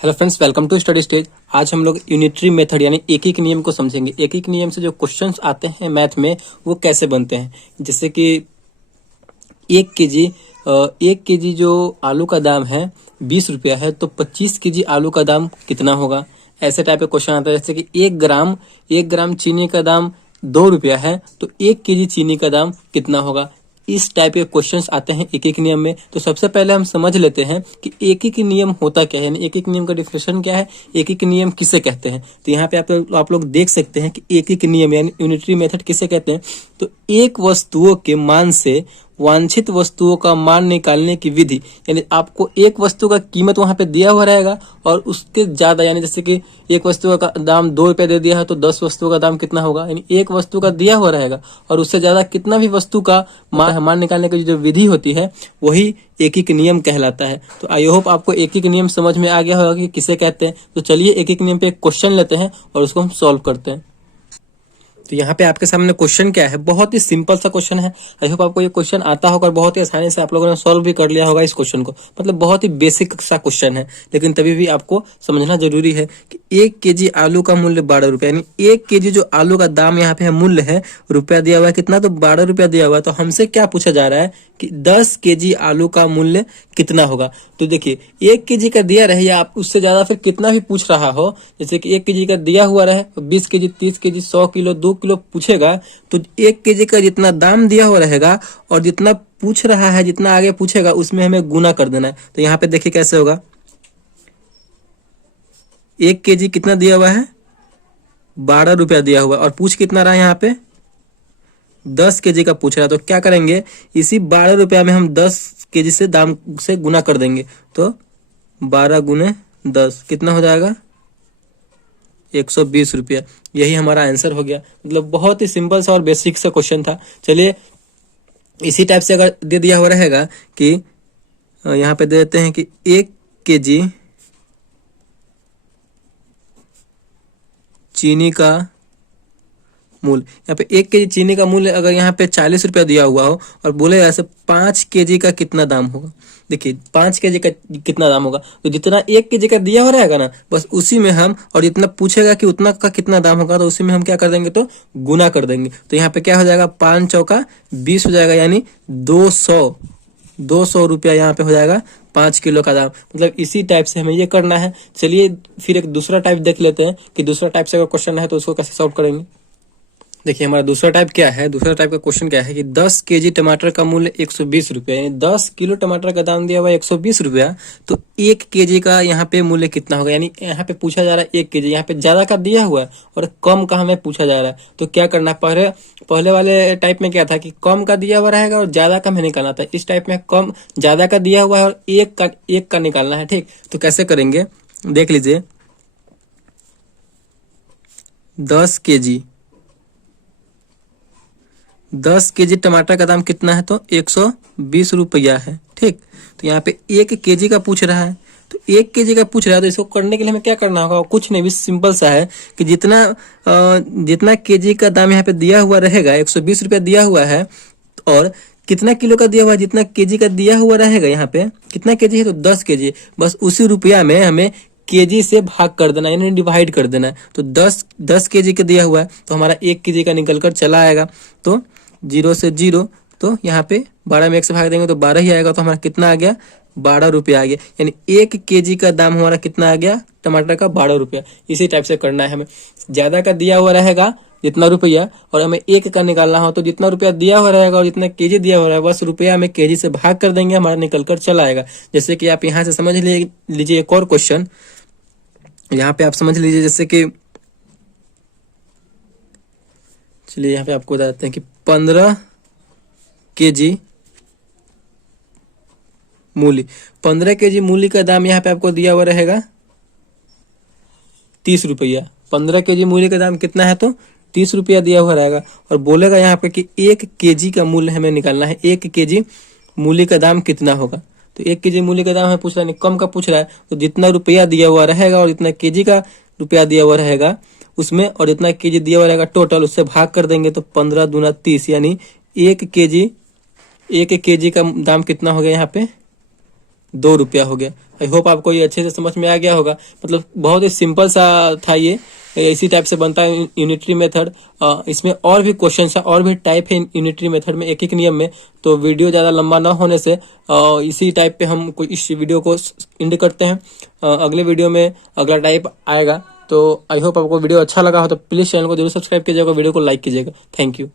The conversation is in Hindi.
Hello friends, welcome to Study Stage. आज हम लोग यूनिटरी मेथड यानी एक एक नियम को समझेंगे। एक एक नियम से जो क्वेश्चंस आते हैं मैथ में वो कैसे बनते हैं। जैसे कि एक केजी एक केजी जो आलू का दाम है 20 रुपया है, तो 25 केजी आलू का दाम कितना होगा। ऐसे टाइप का क्वेश्चन आता है। जैसे कि एक ग्राम चीनी का दाम 2 रुपया है, तो 1 केजी चीनी का दाम कितना होगा। इस टाइप के क्वेश्चंस आते हैं एक एक नियम में। तो सबसे पहले हम समझ लेते हैं कि एक एक नियम होता क्या है, यानी एक एक नियम का डिफिनेशन क्या है, एक एक नियम किसे कहते हैं। तो यहाँ पे आप लोग देख सकते हैं कि एक एक नियम यानी यूनिटरी मेथड किसे कहते हैं। तो एक वस्तुओं के मान से वांछित वस्तुओं का मान निकालने की विधि, यानी आपको एक वस्तु का कीमत वहां पे दिया हुआ रहेगा और उसके ज्यादा, यानी जैसे कि एक वस्तु का दाम 2 रुपया दे दिया है तो 10 वस्तुओं का दाम कितना होगा, यानी एक वस्तु का दिया हुआ रहेगा और उससे ज्यादा कितना भी वस्तु का मान निकालने की जो विधि होती है वही एक एक नियम कहलाता है। तो आई होप आपको एक एक नियम समझ में आ गया होगा कि किसे कहते हैं। तो चलिए एक एक नियम पे एक क्वेश्चन लेते हैं और उसको हम सॉल्व करते हैं। तो यहाँ पे आपके सामने क्वेश्चन क्या है, बहुत ही सिंपल सा क्वेश्चन है। आई होप आपको ये क्वेश्चन आता होगा और बहुत ही आसानी से आप लोगों ने सॉल्व भी कर लिया होगा इस क्वेश्चन को। मतलब बहुत ही बेसिक सा क्वेश्चन है, लेकिन तभी भी आपको समझना जरूरी है कि 1 केजी आलू का मूल्य 12 रुपया, यानी 1 केजी जो आलू का दाम यहाँ पे है, मूल्य है, रुपया दिया हुआ है कितना, तो 12 रुपया दिया हुआ है। तो हमसे क्या पूछा जा रहा है कि 10 केजी आलू का मूल्य कितना होगा। तो देखिए 1 केजी का दिया रहे या आप उससे ज्यादा फिर कितना भी पूछ रहा हो, जैसे कि 1 केजी का दिया हुआ रहे, 20 केजी, 30 केजी, 100 किलो, 2 किलो पूछेगा, तो 1 केजी का जितना दाम दिया हुआ रहेगा और जितना पूछ रहा है, जितना आगे पूछेगा उसमें हमें गुना कर देना है। तो यहाँ पे देखिए कैसे होगा। 1 केजी कितना दिया हुआ है, 12 रुपया दिया हुआ और पूछ कितना रहा है यहाँ पे, 10 केजी का पूछ रहा है। तो क्या करेंगे, इसी 12 रुपया में हम 10 केजी से दाम से गुना कर देंगे। तो 12 गुने 10 कितना हो जाएगा, 120 रुपया। यही हमारा आंसर हो गया। मतलब बहुत ही सिंपल सा और बेसिक सा क्वेश्चन था। चलिए इसी टाइप से अगर दे दिया हुआ रहेगा कि यहाँ पे दे देते हैं कि 1 केजी चीनी का मूल्य, यहाँ पे 1 केजी चीनी का मूल्य अगर यहाँ पे 40 रुपया दिया हुआ हो और बोले ऐसे 5 केजी का कितना दाम होगा। देखिए 5 केजी का कितना दाम होगा, तो जितना 1 केजी का दिया हो रहेगा ना, बस उसी में हम, और जितना पूछेगा कि उतना का कितना दाम होगा, तो उसी में हम क्या कर देंगे, तो गुना कर देंगे। तो यहाँ पे क्या हो जाएगा, 5 चौका 20 हो जाएगा, यानी 200 रुपया यहाँ पे हो जाएगा 5 किलो का दाम। मतलब इसी टाइप से हमें ये करना है। चलिए फिर एक दूसरा टाइप देख लेते हैं कि दूसरा टाइप से अगर क्वेश्चन है तो उसको कैसे सॉल्व करेंगे। देखिए हमारा दूसरा टाइप क्या है, दूसरा टाइप का क्वेश्चन क्या है कि 10 केजी टमाटर का मूल्य 120 रुपया, यानी 10 किलो टमाटर का दाम दिया हुआ है 120 रुपया। तो 1 केजी का यहाँ पे मूल्य कितना होगा, यानी यहाँ पे पूछा जा रहा है 1 केजी, यहाँ पे ज्यादा का दिया हुआ है और कम का हमें पूछा जा रहा है। तो क्या करना है, पहले वाले टाइप में क्या था कि कम का दिया हुआ रहेगा और ज्यादा का हमें निकालना था। इस टाइप में कम ज्यादा का दिया हुआ है और एक का निकालना है। ठीक, तो कैसे करेंगे देख लीजिए। 10 केजी टमाटर का दाम कितना है, तो 120 रुपया है। ठीक, तो यहाँ पे 1 केजी का पूछ रहा है, तो 1 केजी का पूछ रहा है, तो इसको करने के लिए हमें क्या करना होगा, कुछ नहीं भी सिंपल सा है कि जितना केजी का दाम यहाँ पे दिया हुआ रहेगा, 120 रुपया दिया हुआ है, और कितना किलो का दिया हुआ है, जितना केजी का दिया हुआ रहेगा, यहाँ पे कितना केजी है, तो 10 केजी, बस उसी रुपया में हमें केजी से भाग कर देना, यानी डिवाइड कर देना है। तो 10 केजी का दिया हुआ है, तो हमारा 1 केजी का निकल कर चला आएगा। तो 0 से 0, तो यहाँ पे 12 में 1 से भाग देंगे तो 12 ही आएगा। तो हमारा कितना आ गया, 12 रुपया आ गया। यानी 1 केजी का दाम हमारा कितना आ गया, टमाटर का 12 रुपया। इसी टाइप से करना है हमें। ज्यादा का दिया हुआ रहेगा जितना रुपया, और हमें 1 का निकालना हो, तो जितना रुपया दिया हुआ रहेगा और जितना केजी दिया हुआ रहेगा, बस रुपया हमें केजी से भाग कर देंगे, हमारा निकल कर चला आएगा। जैसे कि आप यहाँ से समझ लीजिए एक और क्वेश्चन। यहाँ पे आप समझ लीजिए, जैसे कि चलिए यहाँ पे आपको बता देते हैं कि 15 केजी मूली का दाम यहाँ पे आपको दिया हुआ रहेगा 30 रुपया। 15 केजी मूली का दाम कितना है, तो 30 रुपया दिया हुआ रहेगा, और बोलेगा यहाँ पे कि 1 केजी का मूल्य हमें निकालना है। 1 केजी मूली का दाम कितना होगा, तो 1 केजी मूली का दाम है पूछ रहा है, कम का पूछ रहा है। तो जितना रुपया दिया हुआ रहेगा और जितना केजी का रुपया दिया हुआ रहेगा उसमें, और जितना केजी दिया हुआ रहेगा टोटल, उससे भाग कर देंगे। तो 15 दूना 30, यानी 1 केजी का दाम कितना हो गया यहाँ पे, ₹2 हो गया। आई होप आपको ये अच्छे से समझ में आ गया होगा। मतलब बहुत ही सिंपल सा था ये, इसी टाइप से बनता है यूनिटरी मेथड। इसमें और भी क्वेश्चन है और भी टाइप है यूनिटरी मेथड में, एक एक नियम में। तो वीडियो ज़्यादा लंबा ना होने से इसी टाइप पे हम इस वीडियो को एंड करते हैं। अगले वीडियो में अगला टाइप आएगा। तो आई होप आपको वीडियो अच्छा लगा हो तो प्लीज़ चैनल को जरूर सब्सक्राइब कीजिएगा, वीडियो को लाइक कीजिएगा। Thank you.